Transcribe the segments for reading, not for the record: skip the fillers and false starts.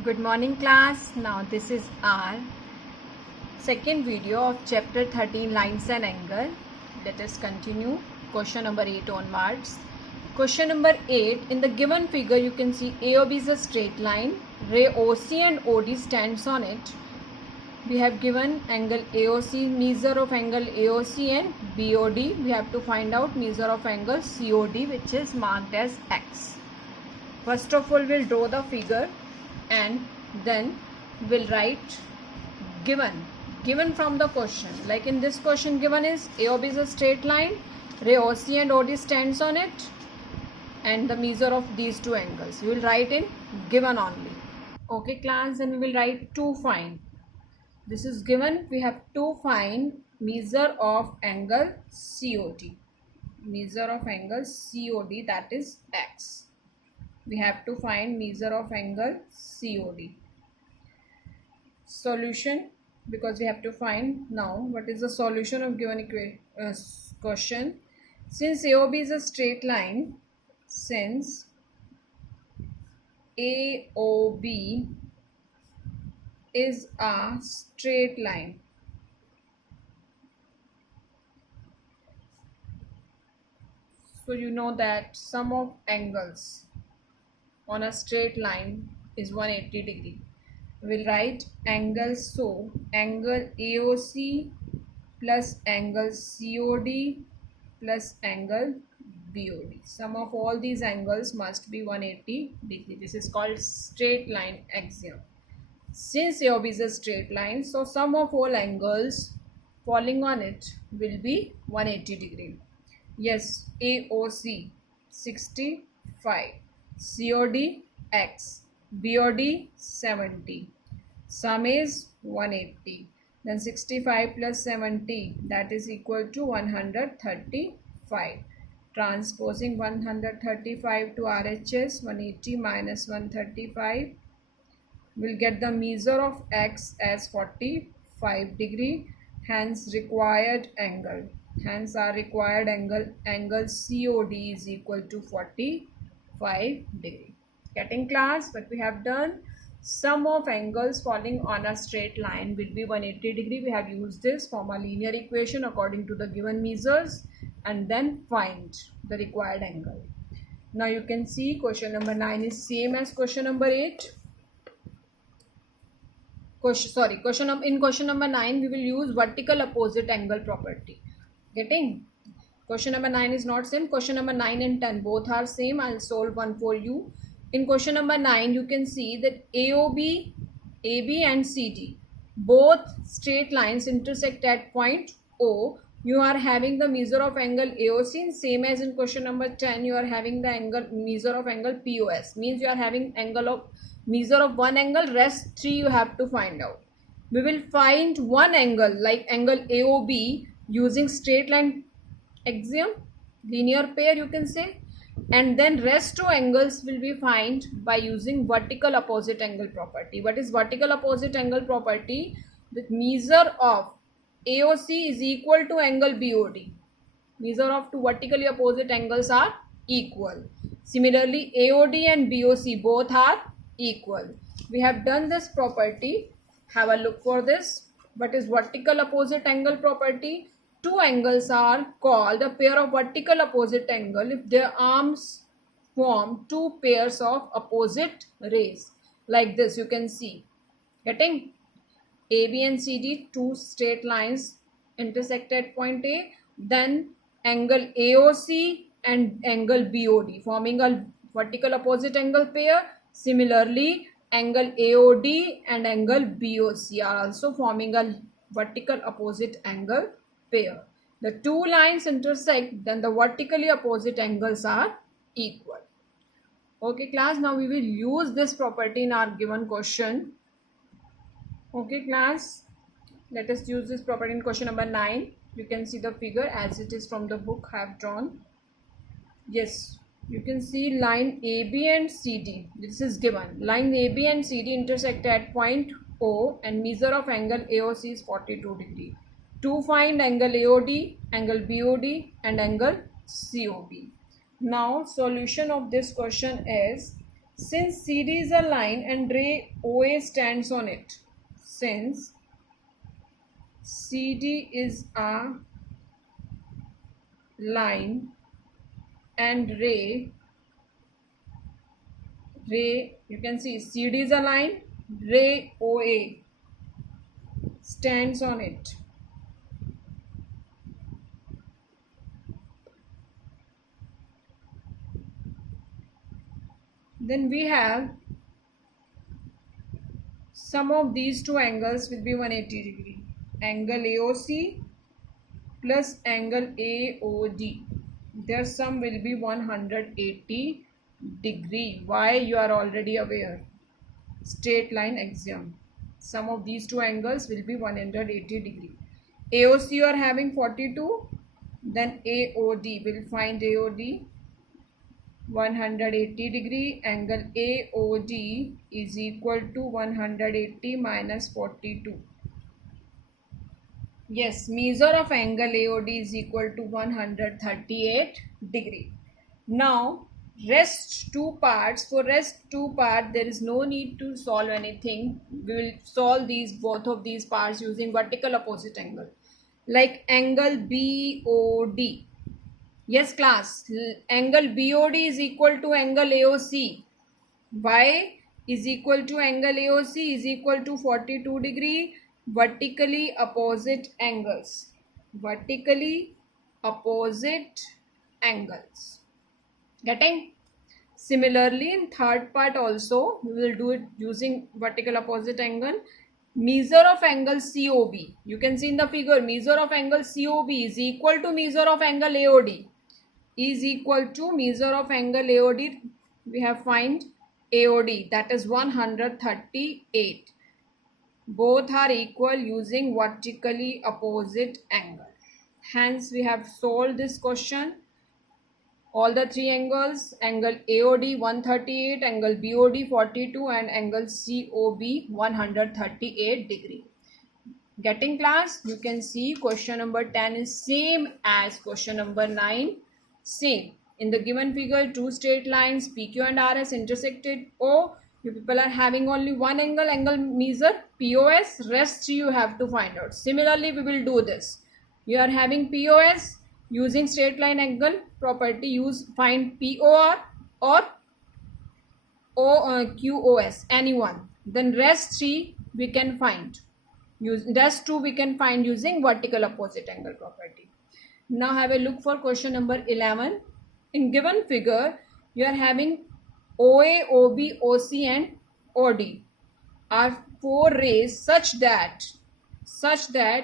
Good morning class. Now this is our second video of chapter 13 lines and angle. Let us continue question number 8 onwards. Question number 8, in the given figure you can see AOB is a straight line, ray OC and OD stands on it. We have given angle AOC, measure of angle AOC and BOD. We have to find out measure of angle COD, which is marked as X. First of all, we'll draw the figure and then we'll write given from the question. Like in this question, given is AOB is a straight line, ray OC and OD stands on it, and the measure of these two angles. We will write in given only. Okay class, and we will write to find. This is given. We have to find measure of angle COD. Measure of angle COD, that is X. We have to find measure of angle COD. Solution, because we have to find now what is the solution of given question. Since AOB is a straight line, since AOB is a straight line, so you know that sum of angles on a straight line is 180 degree. We'll write angle, so angle AOC plus angle COD plus angle BOD. Sum of all these angles must be 180 degree. This is called straight line axiom. Since AOB is a straight line, so sum of all angles falling on it will be 180 degree. Yes, AOC 65, COD X, BOD 70. Sum is 180. Then 65 plus 70, that is equal to 135. Transposing 135 to RHS, 180 minus 135, will get the measure of X as 45 degree. Hence required angle. Hence our required angle COD is equal to 45 degree. Getting class? What we have done, sum of angles falling on a straight line will be 180 degree. We have used this from a linear equation according to the given measures and then find the required angle. Now you can see question number 9 is same as question number 8. In question number 9 we will use vertical opposite angle property. Getting? Question number 9 is not same. Question number 9 and 10 both are same. I'll solve one for you. In question number 9 you can see that AOB, AB and CD, both straight lines intersect at point O. You are having the measure of angle AOC, and same as in question number 10 you are having the measure of angle POS. Means you are having measure of one angle, rest 3 you have to find out. We will find one angle like angle AOB using straight line axiom, linear pair you can say, and then rest two angles will be find by using vertical opposite angle property. What is vertical opposite angle property? The measure of AOC is equal to angle BOD. Measure of two vertically opposite angles are equal. Similarly, AOD and BOC both are equal. We have done this property. Have a look for this. What is vertical opposite angle property? Two angles are called a pair of vertical opposite angle if their arms form two pairs of opposite rays. Like this you can see. Getting? AB and CD, two straight lines intersect at point A. Then angle AOC and angle BOD forming a vertical opposite angle pair. Similarly, angle AOD and angle BOC are also forming a vertical opposite angle pair. The two lines intersect, then the vertically opposite angles are equal. Okay class, now we will use this property in our given question. Okay class, let us use this property in question number 9. You can see the figure as it is from the book I have drawn. Yes, you can see line AB and CD. This is given. Line AB and CD intersect at point O and measure of angle AOC is 42 degree. To find angle AOD, angle BOD and angle COB. Now solution of this question is Since CD is a line and ray OA stands on it, since CD is a line and ray, you can see CD is a line, ray OA stands on it. Then we have sum of these two angles will be 180 degree. Angle AOC plus angle AOD. Their sum will be 180 degree. Why? You are already aware. Straight line axiom. Sum of these two angles will be 180 degree. AOC you are having 42. Then AOD, will find AOD 180 degree. Angle AOD is equal to 180 minus 42. Yes, measure of angle AOD is equal to 138 degree. Now rest two parts. For rest two part there is no need to solve anything. We will solve these both of these parts using vertical opposite angle. Like angle BOD. Yes class, angle BOD is equal to angle AOC. Y is equal to angle AOC is equal to 42 degree. Vertically opposite angles. Vertically opposite angles. Getting? Similarly, in third part also, we will do it using vertical opposite angle. Measure of angle COB. You can see in the figure, measure of angle COB is equal to measure of angle AOD. Is equal to measure of angle AOD. We have find AOD, that is 138. Both are equal using vertically opposite angle. Hence, we have solved this question. All the three angles, angle AOD 138, angle BOD 42 and angle COB 138 degree. Getting class? You can see question number 10 is same as question number 9. Same. In the given figure, two straight lines PQ and RS intersected. O, you people are having only one angle, angle measure POS. Rest you have to find out. Similarly, we will do this. You are having POS. Using straight line angle property, find POR or QOS, anyone. Then rest 3 we can find. Rest 2 we can find using vertical opposite angle property. Now have a look for question number 11. In given figure, you are having OA, OB, OC and OD are 4 rays such that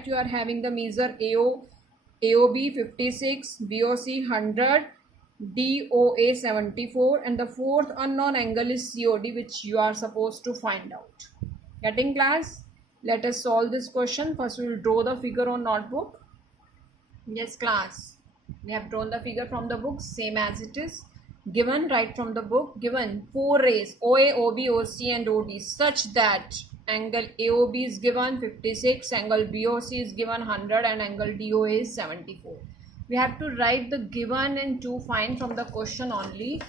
you are having the measure AOB 56, BOC 100, DOA 74 and the fourth unknown angle is COD, which you are supposed to find out. Getting class? Let us solve this question. First we will draw the figure on notebook. Yes class, we have drawn the figure from the book same as it is. Given, right from the book, given 4 rays OA, OB, OC and OD such that angle AOB is given 56, angle BOC is given 100 and angle DOA is 74. We have to write the given and to find from the question only.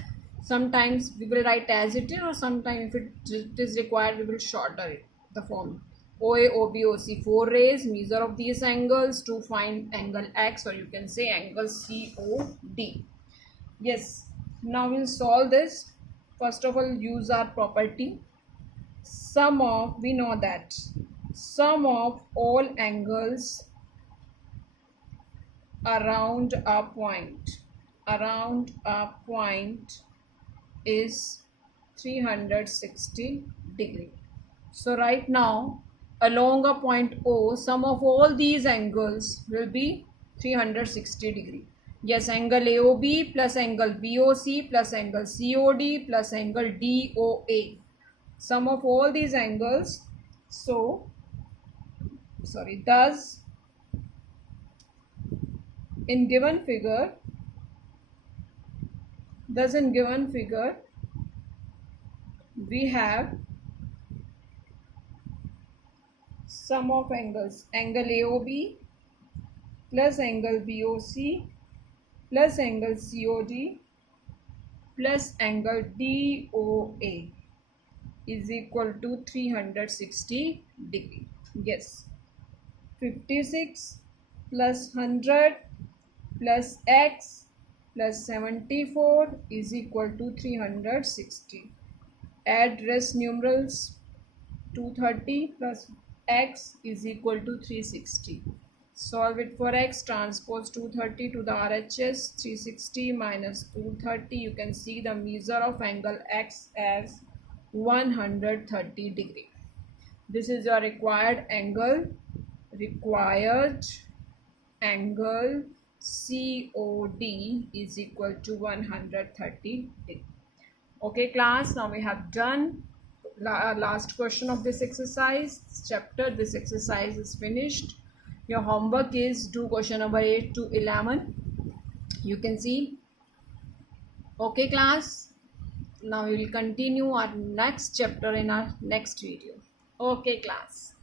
Sometimes we will write as it is or sometimes if it is required we will shorter it, the form. OA, OB, OC 4 rays, measure of these angles to find angle X or you can say angle COD. Yes, now we'll solve this. First of all, use our property. Sum of, we know that sum of all angles around a point is 360 degree. So right now along a point O, sum of all these angles will be 360 degree. Yes, angle AOB plus angle BOC plus angle COD plus angle DOA. Sum of all these angles. So, thus in given figure, we have sum of angles, angle AOB plus angle BOC plus angle COD plus angle DOA is equal to 360 degree. Yes, 56 plus 100 plus x plus 74 is equal to 360. Add rest numerals. 230 plus x is equal to 360. Solve it for x. Transpose 230 to the RHS. 360 minus 230. You can see the measure of angle x as 130 degree. This is your required angle. Required angle COD is equal to 130 degree. Okay class, now we have done last question of this exercise chapter. This exercise is finished. Your homework is do question number 8 to 11. You can see. Okay class, now we will continue our next chapter in our next video. Okay class.